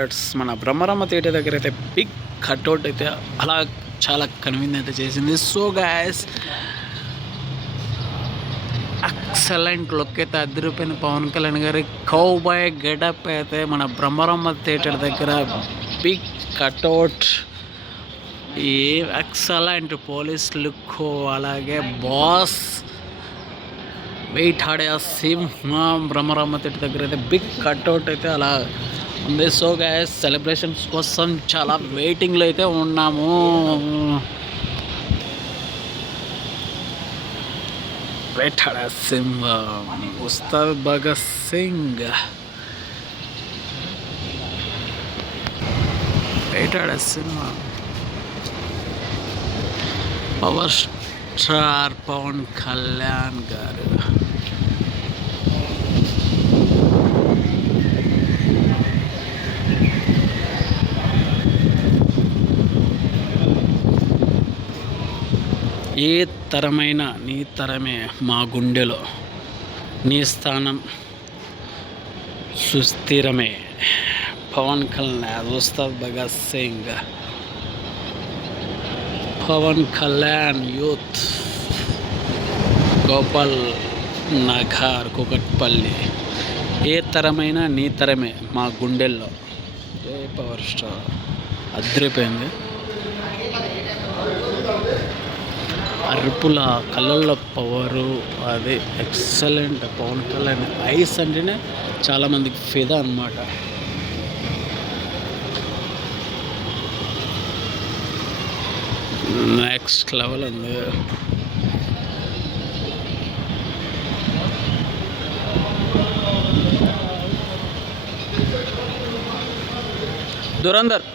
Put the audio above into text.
Cutouts మన Brahmaramma theatre దగ్గర అయితే బిగ్ కట్అవుట్ అయితే అలా చాలా కన్వీన్ అయితే చేసింది. సో గాయస్ ఎక్సలెంట్ లుక్ అయితే అదిరిపోయిన పవన్ కళ్యాణ్ గారి కౌబాయ్ గెటప్ అయితే మన బ్రహ్మరమ్మ థియేటర్ దగ్గర బిగ్ కట్అవుట్. ఈ ఎక్సలెంట్ పోలీస్ లుక్, అలాగే బాస్ వెయిట్ ఆడే సింహం బ్రహ్మరమ్మ థియేటర్ దగ్గర అయితే బిగ్ కట్అవుట్ అయితే అలా ఉంది. సో గాయస్ సెలబ్రేషన్స్ కోసం చాలా వెయిటింగ్లో అయితే ఉన్నాము. వెయిట్ ఆడే సింహం ఉస్తాద్ భగత్ సింగ్, వెయిట్ ఆడే సింహం పవర్ స్టార్ పవన్ కళ్యాణ్ గారు. ఏ తరమైన నీ తరమే మా గుండెలో, నీ స్థానం సుస్థిరమే. పవన్ కళ్యాణ్ ఉస్తాద్ భగత్ సింగ్, పవన్ కళ్యాణ్ యూత్, గోపాల్ నగర్, కుకట్పల్లి. ఏ తరమైన నీ తరమే మా గుండెల్లో. ఏ పవర్ స్టార్ అదిరిపోయింది. అరుపుల కళ్ళల్లో పవరు అది ఎక్సలెంట్. పవన్ కళ్యాణ్ ఐస్ అంటేనే చాలామందికి ఫిదా అన్నమాట. నెక్స్ట్ లెవెల్ ఉంది. దురంధర్